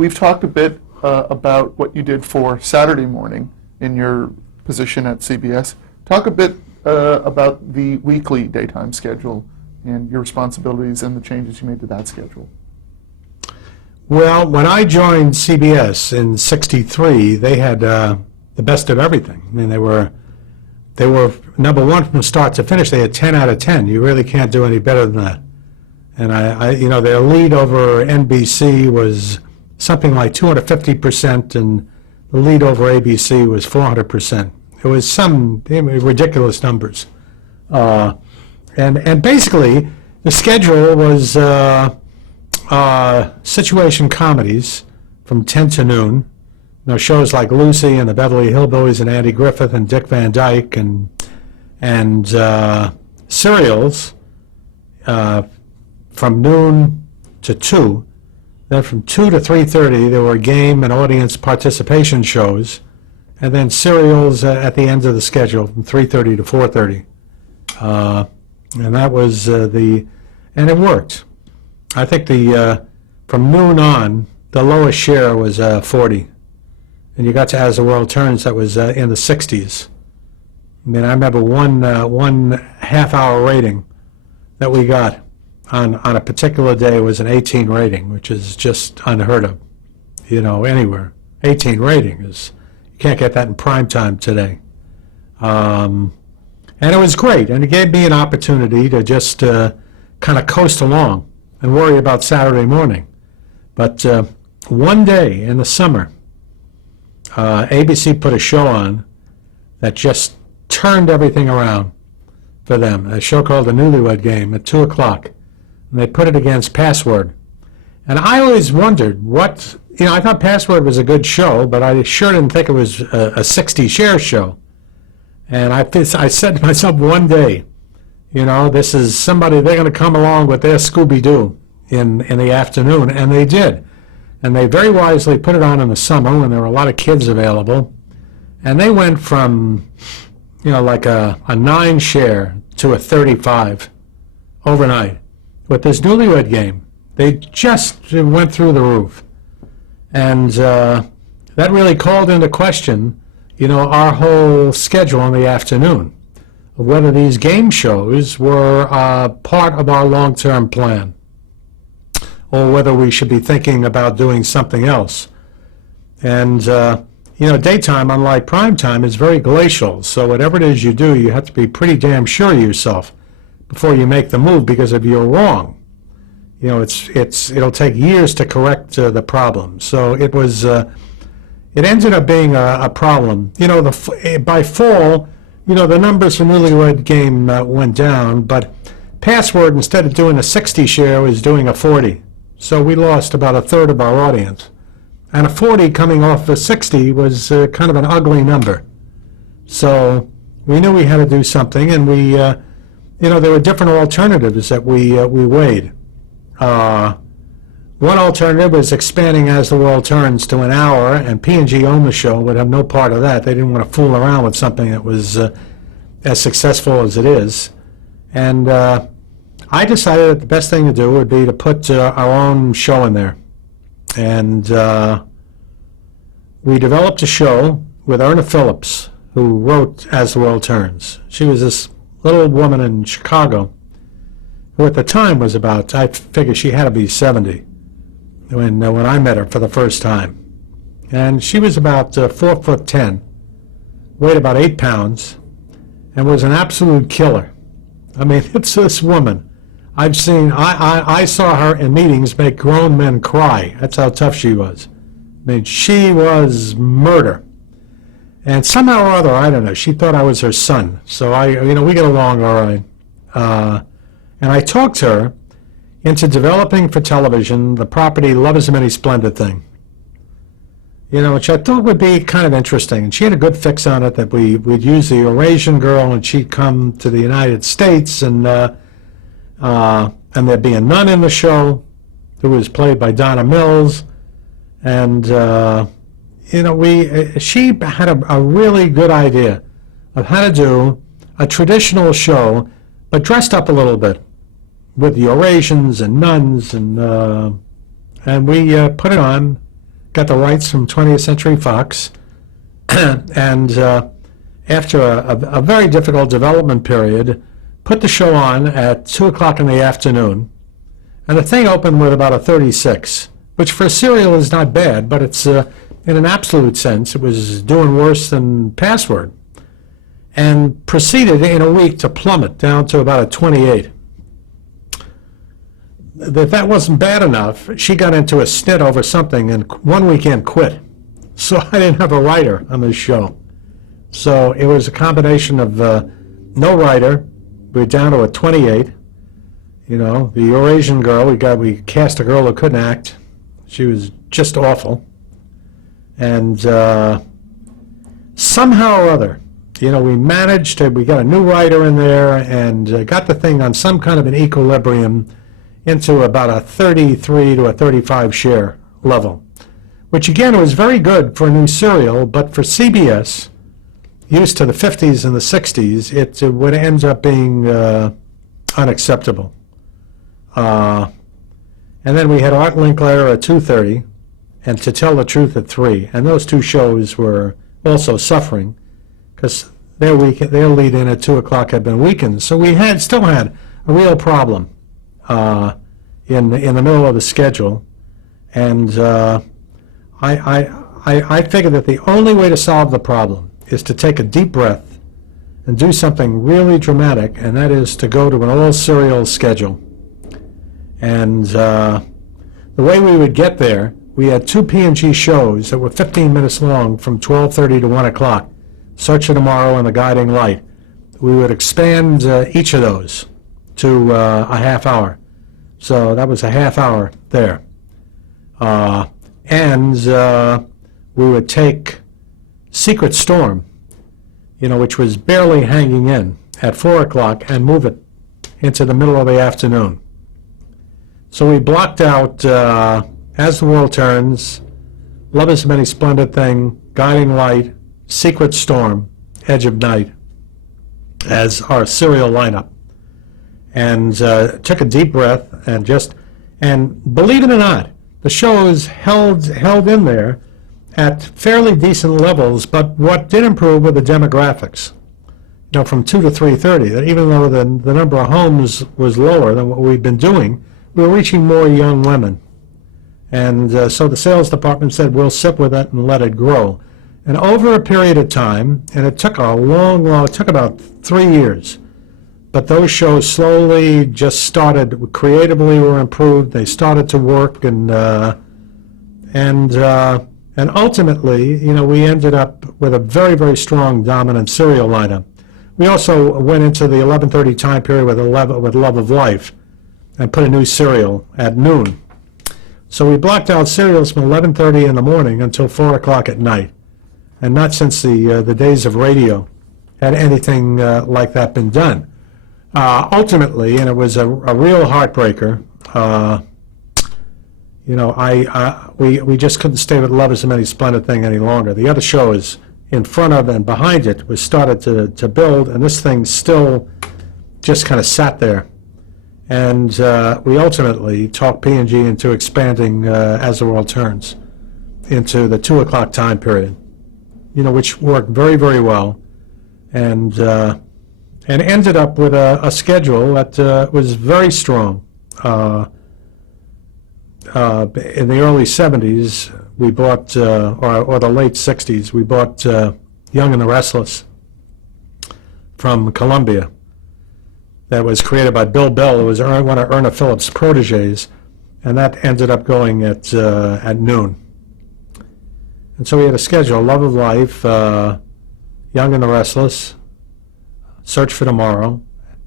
we've talked a bit about what you did for Saturday morning in your position at CBS. Talk a bit about the weekly daytime schedule and your responsibilities and the changes you made to that schedule. Well, when I joined CBS in '63, they had the best of everything. I mean, they were number one from start to finish. They had 10 out of 10. You really can't do any better than that. And their lead over NBC was something like 250%, and the lead over ABC was 400%. It was some ridiculous numbers. And basically, the schedule was situation comedies from 10 to noon. You know, shows like Lucy and the Beverly Hillbillies and Andy Griffith and Dick Van Dyke, and serials from noon to 2. Then from 2 to 3:30, there were game and audience participation shows, and then serials at the end of the schedule from 3:30 to 4:30. And that was and it worked. I think from noon on, the lowest share was 40. And you got to As the World Turns, that was in the 60s. I mean, I remember one half-hour rating that we got on a particular day was an 18 rating, which is just unheard of, anywhere. 18 rating you can't get that in prime time today. And it was great, and it gave me an opportunity to just kind of coast along and worry about Saturday morning. But one day in the summer, ABC put a show on that just turned everything around for them, a show called The Newlywed Game at 2 o'clock. And they put it against Password. And I always wondered I thought Password was a good show, but I sure didn't think it was a 60-share show. And I said to myself one day, this is somebody, they're going to come along with their Scooby-Doo in the afternoon, and they did. And they very wisely put it on in the summer when there were a lot of kids available. And they went from, like a 9 share to a 35 overnight with this Newlywed Game. They just went through the roof. And that really called into question, our whole schedule in the afternoon, whether these game shows were part of our long-term plan, or whether we should be thinking about doing something else. And, daytime, unlike prime time, is very glacial. So whatever it is you do, you have to be pretty damn sure of yourself before you make the move, because if you're wrong, it'll take years to correct the problem. So it was, it ended up being a problem. By fall, the numbers for Newlywed Game went down, but Password, instead of doing a 60 share, was doing a 40. So we lost about a third of our audience. And a 40 coming off a 60 was kind of an ugly number. So we knew we had to do something, and we, there were different alternatives that we weighed. One alternative was expanding As the World Turns to an hour, and P&G owned the show, would have no part of that. They didn't want to fool around with something that was as successful as it is. And I decided that the best thing to do would be to put our own show in there. And we developed a show with Erna Phillips, who wrote As the World Turns. She was this little woman in Chicago who at the time was about, I figure she had to be 70 when I met her for the first time. And she was about 4'10", weighed about 8 pounds, and was an absolute killer. I mean, it's this woman. I saw her in meetings make grown men cry. That's how tough she was. I mean, she was murder. And somehow or other, I don't know, she thought I was her son. So we get along all right. And I talked her into developing for television the property Love is a Many Splendid Thing. Which I thought would be kind of interesting. And she had a good fix on it, that we'd use the Eurasian girl and she'd come to the United States, and there'd be a nun in the show who was played by Donna Mills. And, she had a really good idea of how to do a traditional show, but dressed up a little bit with Eurasians and nuns, and we put it on. got the rights from 20th Century Fox, and after a very difficult development period, put the show on at 2 o'clock in the afternoon. And the thing opened with about a 36, which for a serial is not bad, but it's, in an absolute sense, it was doing worse than Password. And proceeded in a week to plummet down to about a 28. If that wasn't bad enough, she got into a snit over something and one weekend quit. So I didn't have a writer on this show. So it was a combination of no writer. We were down to a 28. You know, the Eurasian girl, we cast a girl who couldn't act. She was just awful. And somehow or other, you know, we got a new writer in there and got the thing on some kind of an equilibrium into about a 33 to a 35 share level, which again was very good for a new serial, but for CBS, used to the 50s and the 60s, it would end up being unacceptable. And then we had Art Linklater at 2:30 and To Tell the Truth at 3, and those two shows were also suffering because their lead in at 2 o'clock had been weakened. So we still had a real problem in the middle of the schedule, and I figured that the only way to solve the problem is to take a deep breath and do something really dramatic, and that is to go to an all-serial schedule. And the way we would get there, we had two P&G shows that were 15 minutes long from 12:30 to 1 o'clock, Search of Tomorrow and The Guiding Light. We would expand each of those to a half hour. So that was a half hour there. And we would take Secret Storm, you know, which was barely hanging in at 4 o'clock, and move it into the middle of the afternoon. So we blocked out As the World Turns, Love Is a Many Splendid Thing, Guiding Light, Secret Storm, Edge of Night as our serial lineup. And took a deep breath and believe it or not, the shows held in there at fairly decent levels, but what did improve were the demographics. You know, from 2 to 3:30, that even though the number of homes was lower than what we've been doing, we were reaching more young women. And so the sales department said, we'll sit with it and let it grow. And over a period of time, and it took it took about 3 years, but those shows slowly just started, creatively were improved, they started to work, and ultimately, you know, we ended up with a very, very strong dominant serial lineup. We also went into the 11:30 time period with Love of Life and put a new serial at noon. So we blocked out serials from 11:30 in the morning until 4 o'clock at night. And not since the days of radio had anything like that been done. Ultimately, and it was a real heartbreaker, you know, we just couldn't stay with Love Is a Many Splendid Thing any longer. The other shows in front of and behind it was started to build, and this thing still just kind of sat there. And we ultimately talked P&G into expanding As the World Turns into the 2 o'clock time period, you know, which worked very, very well, and ended up with a schedule that was very strong. In the early 70s, we bought, or the late 60s, we bought Young and the Restless from Columbia. That was created by Bill Bell, who was one of Erna Phillips' proteges, and that ended up going at noon. And so we had a schedule: Love of Life, Young and the Restless, Search for Tomorrow,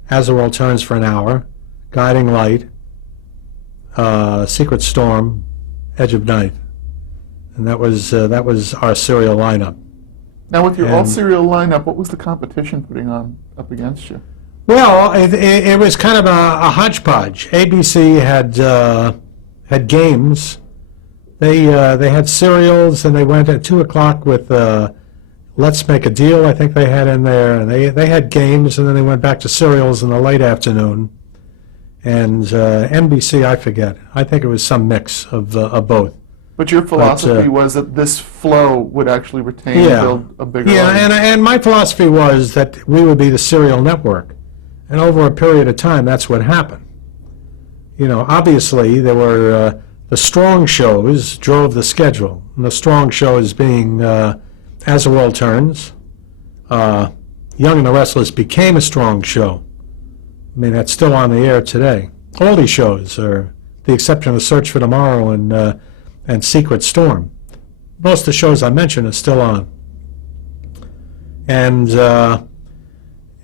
As the World Turns for an hour, Guiding Light, Secret Storm, Edge of Night, and that was our serial lineup. Now, with your all-serial lineup, what was the competition putting on up against you? Well, it was kind of a hodgepodge. ABC had games. They had serials, and they went at 2 o'clock with Let's Make a Deal, I think they had in there, and they had games, and then they went back to serials in the late afternoon. And NBC, I forget. I think it was some mix of both. But your philosophy was that this flow would actually retain and build a bigger audience. And my philosophy was that we would be the serial network. And over a period of time, that's what happened. Obviously, there were the strong shows drove the schedule. And the strong shows being As the World Turns, Young and the Restless became a strong show. I mean, that's still on the air today. All these shows are the exception of Search for Tomorrow and Secret Storm. Most of the shows I mentioned are still on. And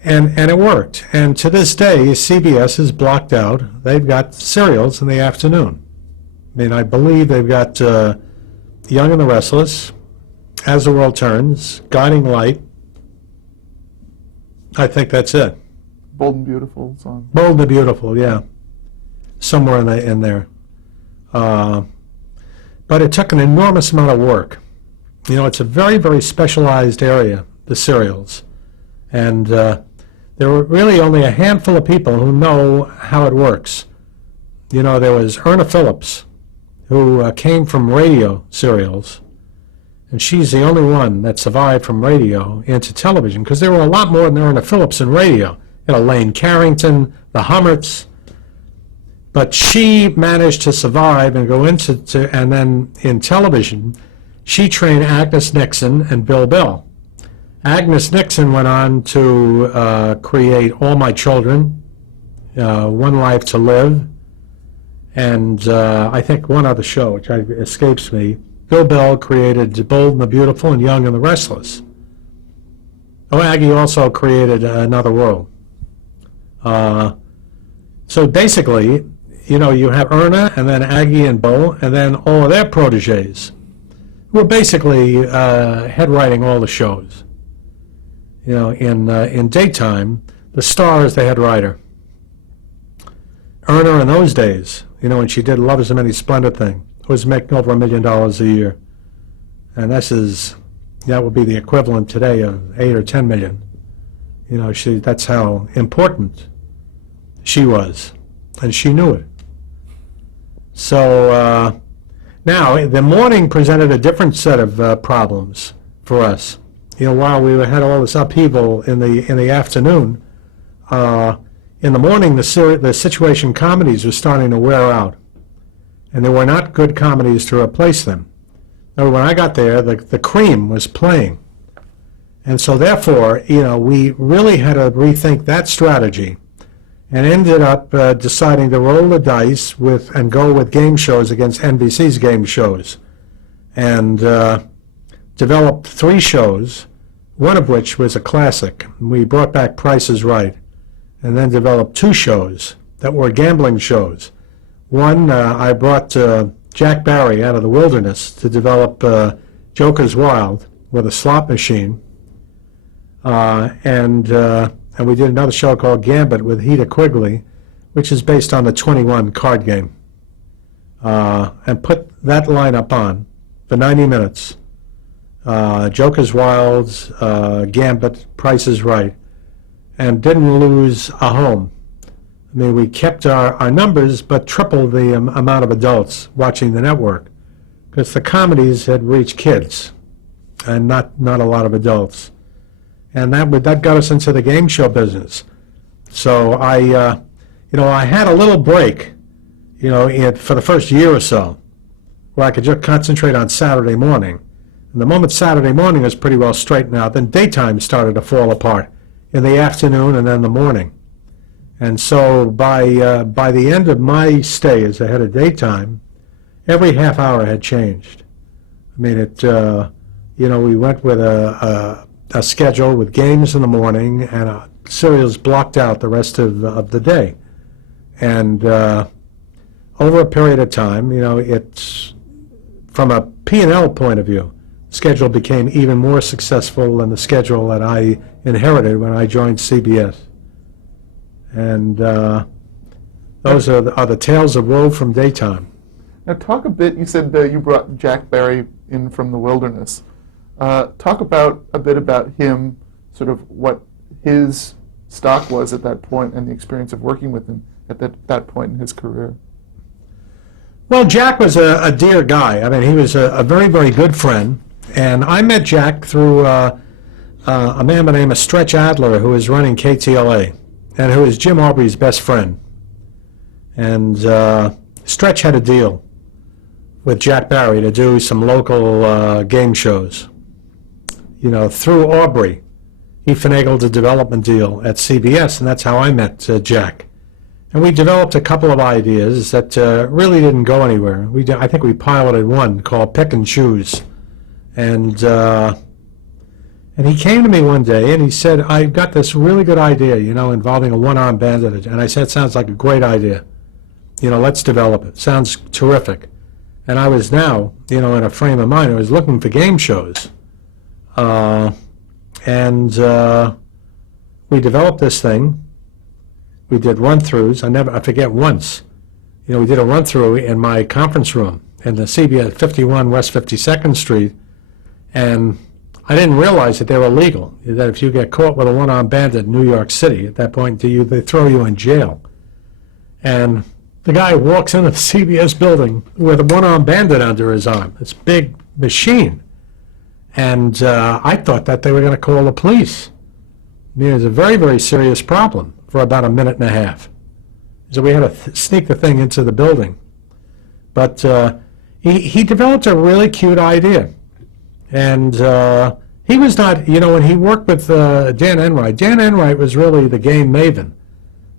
it worked. And to this day, CBS is blocked out. They've got serials in the afternoon. I mean, I believe they've got Young and the Restless, As the World Turns, Guiding Light. I think that's it. Bold and Beautiful is on. Bold and Beautiful, yeah. Somewhere in there. But it took an enormous amount of work. It's a very, very specialized area, the serials. And there were really only a handful of people who know how it works. There was Erna Phillips, who came from radio serials, and she's the only one that survived from radio into television, because there were a lot more than Erna Phillips in radio. Lane Carrington, the Hummerts, but she managed to survive and go into, and then in television, she trained Agnes Nixon and Bill Bell. Agnes Nixon went on to create All My Children, One Life to Live, and I think one other show, which escapes me. Bill Bell created Bold and the Beautiful and Young and the Restless. Oh, Aggie also created Another World. So basically, you have Erna and then Aggie and Bo and then all of their proteges who were basically head writing all the shows. In daytime, the star is the head writer. Erna in those days, when she did Love is a Many Splendid Thing, was making over $1 million a year. And that would be the equivalent today of 8 or 10 million. That's how important she was, and she knew it. So now the morning presented a different set of problems for us. While we had all this upheaval in the afternoon, in the morning the situation comedies were starting to wear out, and there were not good comedies to replace them. Now, when I got there, the cream was playing. And so therefore, we really had to rethink that strategy and ended up deciding to roll the dice and go with game shows against NBC's game shows. And developed 3 shows, one of which was a classic. We brought back Price is Right, and then developed 2 shows that were gambling shows. One, I brought Jack Barry out of the wilderness to develop Joker's Wild with a slot machine. And we did another show called Gambit with Hita Quigley, which is based on the 21 card game, and put that lineup on for 90 minutes. Joker's Wild, Gambit, Price is Right, and didn't lose a home. I mean, we kept our numbers, but tripled the amount of adults watching the network, because the comedies had reached kids, and not a lot of adults. And that got us into the game show business. So I had a little break, for the first year or so, where I could just concentrate on Saturday morning. And the moment Saturday morning was pretty well straightened out, then daytime started to fall apart in the afternoon and then the morning. And so by the end of my stay as the head of daytime, every half hour had changed. I mean, we went with a schedule with games in the morning and serials blocked out the rest of the day. And over a period of time, it's from a P&L point of view, the schedule became even more successful than the schedule that I inherited when I joined CBS. And those are the tales of woe from daytime. Now talk a bit, you said you brought Jack Barry in from the wilderness. Talk a bit about him, sort of what his stock was at that point and the experience of working with him at that point in his career. Well, Jack was a dear guy. I mean, he was a very, very good friend. And I met Jack through a man by the name of Stretch Adler, who was running KTLA, and who was Jim Aubrey's best friend. And Stretch had a deal with Jack Barry to do some local game shows. You know, through Aubrey, he finagled a development deal at CBS, and that's how I met Jack. And we developed a couple of ideas that really didn't go anywhere. I think we piloted one called Pick and Choose. And he came to me one day and he said, I've got this really good idea, you know, involving a one-armed bandit. And I said, sounds like a great idea. You know, let's develop it. Sounds terrific. And I was now, you know, in a frame of mind. I was looking for game shows. We developed this thing. We did run-throughs. I forget once. You know, we did a run-through in my conference room in the CBS 51 West 52nd Street, and I didn't realize that they were legal, that if you get caught with a one-armed bandit in New York City, at that point, they throw you in jail. And the guy walks into the CBS building with a one-armed bandit under his arm, this big machine. And I thought that they were going to call the police. I mean, it was a very, very serious problem for about a minute and a half. So we had to sneak the thing into the building. But he developed a really cute idea. And he was not, you know, when he worked with Dan Enright was really the game maven.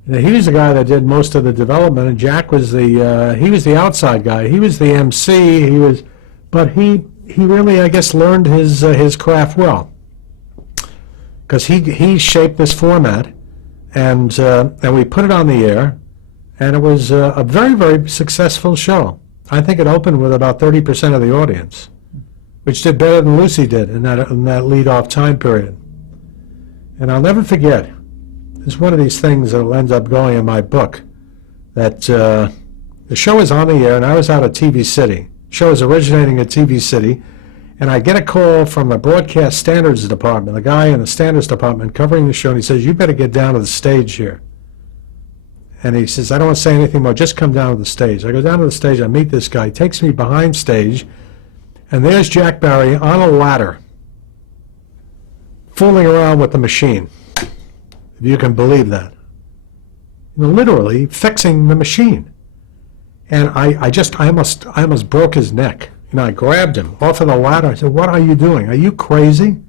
You know, he was the guy that did most of the development, and Jack was he was the outside guy. He was the MC. But he really, I guess, learned his craft well, because he shaped this format, and we put it on the air, and it was a very, very successful show. I think it opened with about 30% of the audience, which did better than Lucy did in that lead-off time period. And I'll never forget, it's one of these things that will end up going in my book, that the show was on the air, and I was out at TV City. The show was originating at TV City, and I get a call from the Broadcast Standards Department, the guy in the Standards Department covering the show, and he says, you better get down to the stage here. And he says, I don't want to say anything more, just come down to the stage. I go down to the stage, I meet this guy, he takes me behind stage, and there's Jack Barry on a ladder, fooling around with the machine, if you can believe that. You know, literally fixing the machine. And I almost broke his neck. You know, I grabbed him off of the ladder. I said, what are you doing? Are you crazy?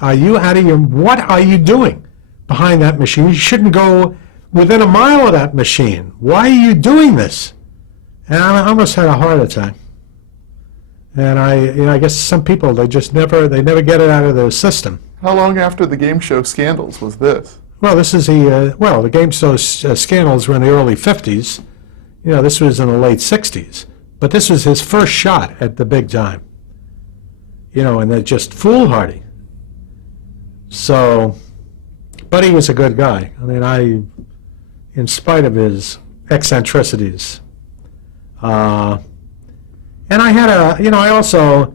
What are you doing behind that machine? You shouldn't go within a mile of that machine. Why are you doing this? And I almost had a heart attack. And I guess some people, they never get it out of their system. How long after the game show scandals was this? Well, this is the game show scandals were in the early 50s. You know, this was in the late 60s. But this was his first shot at the big time. You know, and they're just foolhardy. So, but he was a good guy. I mean, in spite of his eccentricities. And I had I also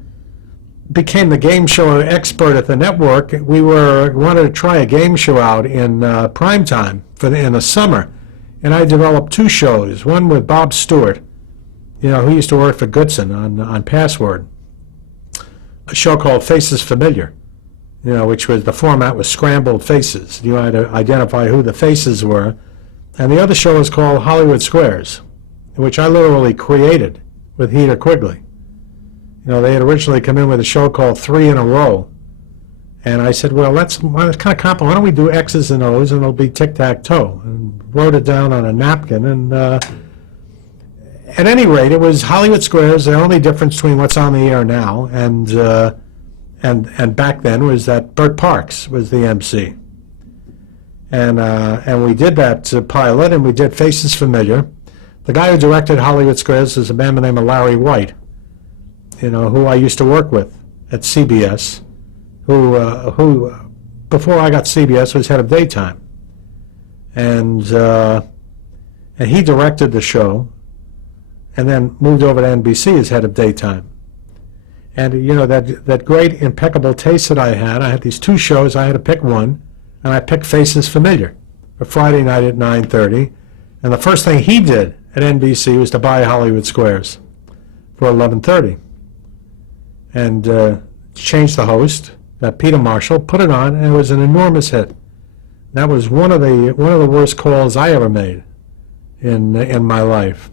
became the game show expert at the network. We wanted to try a game show out in prime time in the summer. And I developed two shows, one with Bob Stewart, you know, who used to work for Goodson on Password, a show called Faces Familiar, you know, which was, the format was scrambled faces. You had to identify who the faces were. And the other show was called Hollywood Squares, which I literally created with Heater Quigley. You know, they had originally come in with a show called Three in a Row. And I said, well, that's kind of complicated. Why don't we do X's and O's, and it'll be tic-tac-toe? And wrote it down on a napkin. And at any rate, it was Hollywood Squares. The only difference between what's on the air now and back then was that Bert Parks was the MC. And we did that pilot, and we did Faces Familiar. The guy who directed Hollywood Squares is a man by the name of Larry White, you know, who I used to work with at CBS. Who before I got CBS was head of daytime, and he directed the show, and then moved over to NBC as head of daytime. And you know, that great impeccable taste that I had these two shows. I had to pick one, and I picked Faces Familiar for Friday night at 9:30. And the first thing he did at NBC was to buy Hollywood Squares for 11:30, and changed the host. Peter Marshall put it on, and it was an enormous hit. That was one of the worst calls I ever made in my life.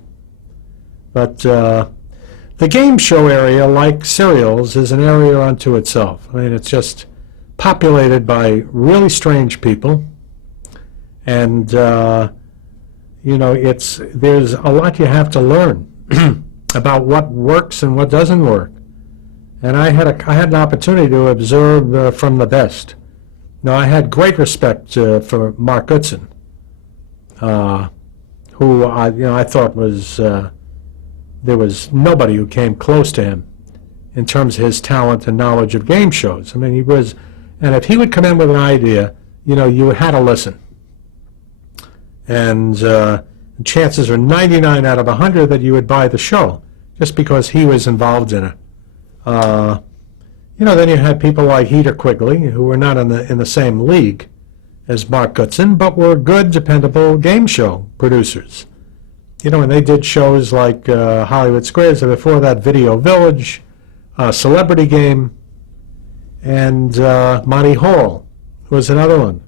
But the game show area, like serials, is an area unto itself. I mean, it's just populated by really strange people, and there's a lot you have to learn about what works and what doesn't work. And I had an opportunity to observe from the best. Now, I had great respect for Mark Goodson, who I thought was there was nobody who came close to him in terms of his talent and knowledge of game shows. I mean, he was, and if he would come in with an idea, you had to listen. And chances are 99 out of 100 that you would buy the show just because he was involved in it. Then you had people like Heater Quigley, who were not in the same league as Mark Goodson, but were good, dependable game show producers. And they did shows like Hollywood Squares, and before that, Video Village, Celebrity Game, and Monty Hall was another one.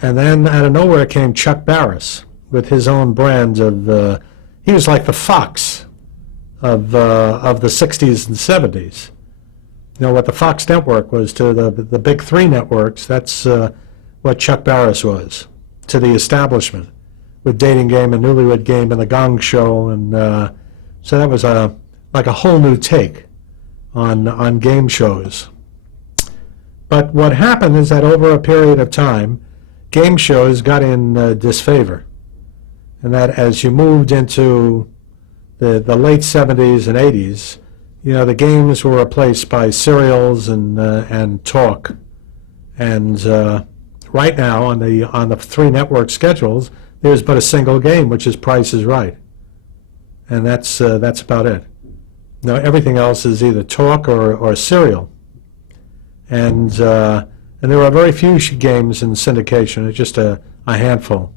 And then out of nowhere came Chuck Barris with his own brand of, he was like the Fox of the 60s and 70s. What the Fox network was to the big three networks, that's what Chuck Barris was to the establishment, with Dating Game and Newlywed Game and The Gong Show, and so that was like a whole new take on game shows. But what happened is that over a period of time, game shows got in disfavor, and that as you moved into the late 70s and 80s, the games were replaced by serials and talk. And right now on the three network schedules, there's but a single game, which is Price is Right, and that's about it. Now everything else is either talk or serial, and there are very few games in syndication. It's just a handful.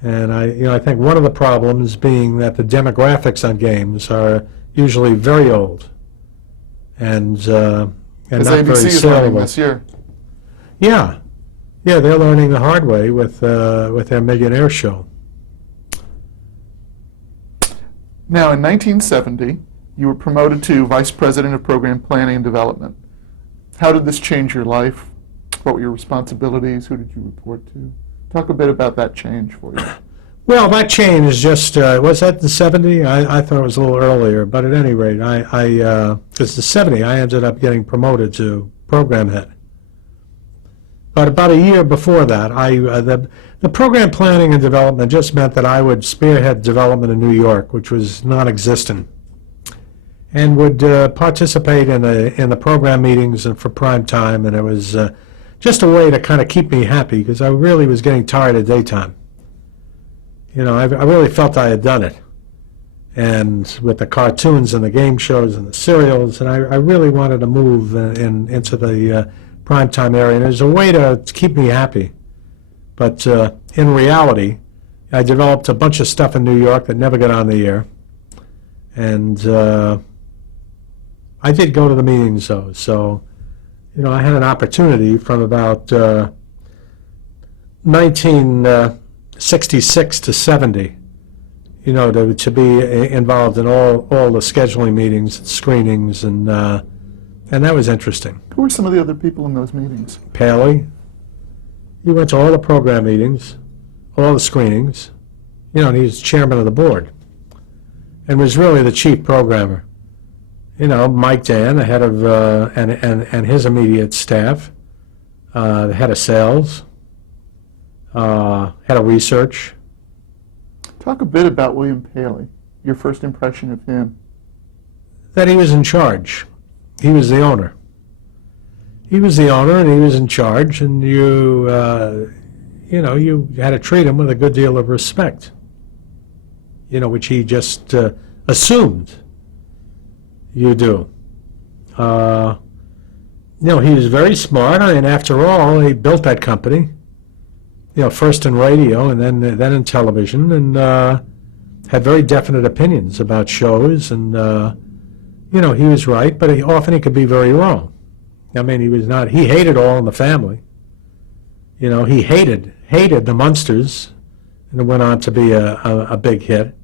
And I think one of the problems being that the demographics on games are usually very old and not very ABC is learning saleable. this year. Yeah, they're learning the hard way with their Millionaire show. Now, in 1970, you were promoted to Vice President of Program Planning and Development. How did this change your life? What were your responsibilities? Who did you report to? Talk a bit about that change for you. Well, that change is just, was that the 70? I thought it was a little earlier, but at any rate, because the 70, I ended up getting promoted to program head. But about a year before that, the program planning and development just meant that I would spearhead development in New York, which was non-existent, and would participate in the program meetings and for prime time, and it was just a way to kind of keep me happy because I really was getting tired of daytime. I really felt I had done it, and with the cartoons and the game shows and the serials, and I really wanted to move into the primetime area, and it was a way to keep me happy. But in reality, I developed a bunch of stuff in New York that never got on the air, and I did go to the meetings, though, so I had an opportunity from about 1966 to 70, to be involved in all the scheduling meetings, and screenings, and that was interesting. Who were some of the other people in those meetings? Paley, he went to all the program meetings, all the screenings, and he was chairman of the board, and was really the chief programmer. Mike Dan, the head of, and his immediate staff, the head of sales, head of research. Talk a bit about William Paley, your first impression of him. That he was in charge. He was the owner. He was the owner, and he was in charge, and you had to treat him with a good deal of respect, which he just assumed you do. He was very smart, and after all, he built that company, first in radio and then in television, and had very definite opinions about shows, and you know, he was right, but often he could be very wrong. I mean, he hated All in the Family. You know, he hated the Munsters, and it went on to be a big hit.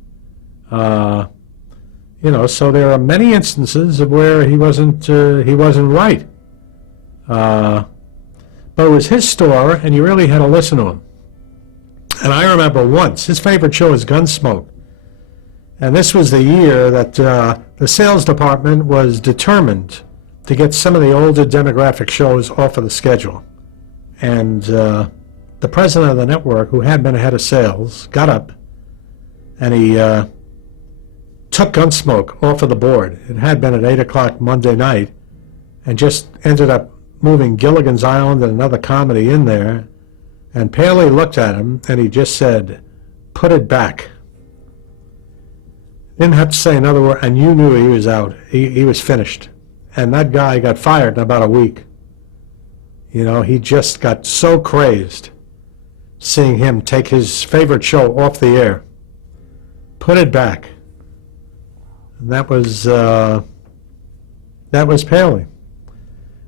You know, so there are many instances of where he wasn't right. But it was his store, and you really had to listen to him. And I remember once, his favorite show was Gunsmoke. And this was the year that the sales department was determined to get some of the older demographic shows off of the schedule. And the president of the network, who had been head of sales, got up and he took Gunsmoke off of the board. It had been at 8 o'clock Monday night, and just ended up moving Gilligan's Island and another comedy in there. And Paley looked at him and he just said, "Put it back." Didn't have to say another word, and you knew he was out. He was finished. And that guy got fired in about a week. You know, he just got so crazed seeing him take his favorite show off the air. Put it back. And that was Paley.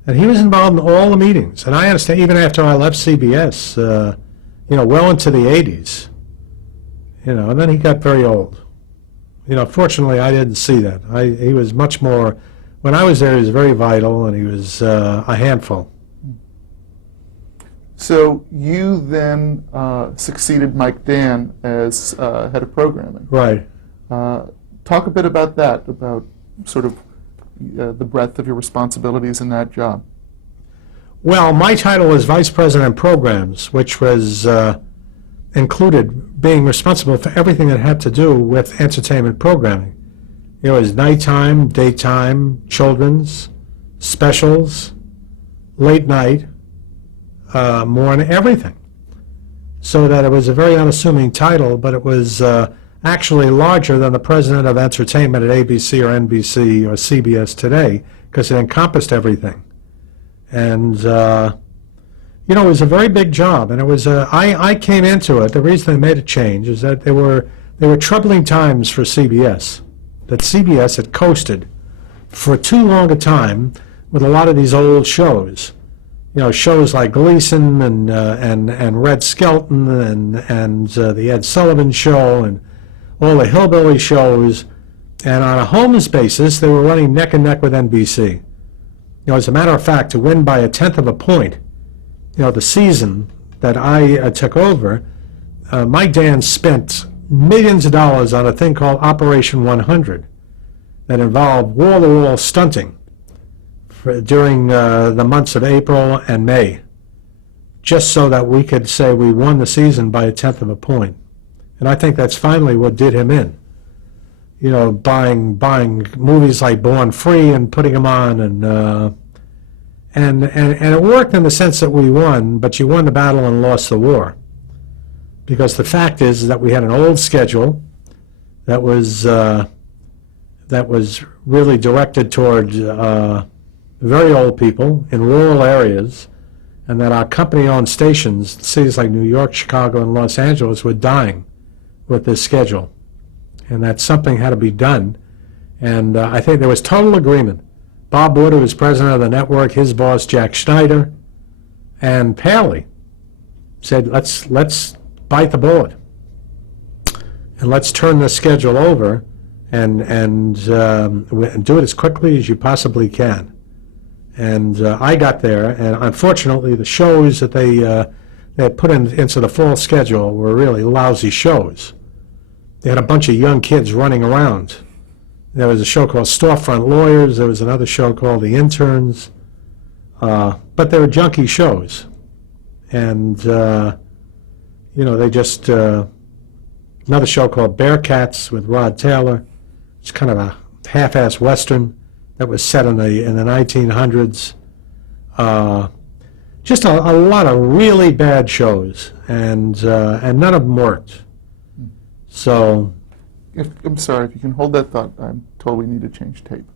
And he was involved in all the meetings. And I understand, even after I left CBS, you know, well into the 80s, you know, and then he got very old. You know, fortunately, I didn't see that. He was much more, when I was there, he was very vital, and he was a handful. So you then succeeded Mike Dan as head of programming. Right. Talk a bit about that, about sort of the breadth of your responsibilities in that job. Well, my title was Vice President of Programs, which was included being responsible for everything that had to do with entertainment programming. It was nighttime, daytime, children's, specials, late night, morning, everything. So that it was a very unassuming title, but it was actually larger than the president of entertainment at ABC or NBC or CBS today, because it encompassed everything. And you know, it was a very big job, and it was I came into it. The reason they made a change is that there were troubling times for CBS. That CBS had coasted for too long a time with a lot of these old shows. You know, shows like Gleason and Red Skelton and the Ed Sullivan Show and all the hillbilly shows. And on a homes basis, they were running neck and neck with NBC. You know, as a matter of fact, to win by 1/10 of a point, you know, the season that I took over, Mike Dan spent millions of dollars on a thing called Operation 100 that involved wall-to-wall stunting during the months of April and May, just so that we could say we won the season by 1/10 of a point. And I think that's finally what did him in. You know, buying movies like Born Free and putting them on, and it worked in the sense that we won, but you won the battle and lost the war. Because the fact is that we had an old schedule that was really directed toward very old people in rural areas, and that our company-owned stations, cities like New York, Chicago, and Los Angeles, were dying with this schedule, and that something had to be done. And I think there was total agreement. Bob Wood, who was president of the network, his boss, Jack Schneider, and Paley said, let's bite the bullet, and let's turn the schedule over and do it as quickly as you possibly can. And I got there, and unfortunately the shows that they had put into the fall schedule were really lousy shows. They had a bunch of young kids running around. There was a show called Storefront Lawyers. There was another show called The Interns. But they were junky shows. And, you know, they just... another show called Bearcats with Rod Taylor. It's kind of a half-ass Western that was set in the 1900s. Just a lot of really bad shows, and none of them worked. So... I'm sorry, if you can hold that thought, I'm told we need to change tape.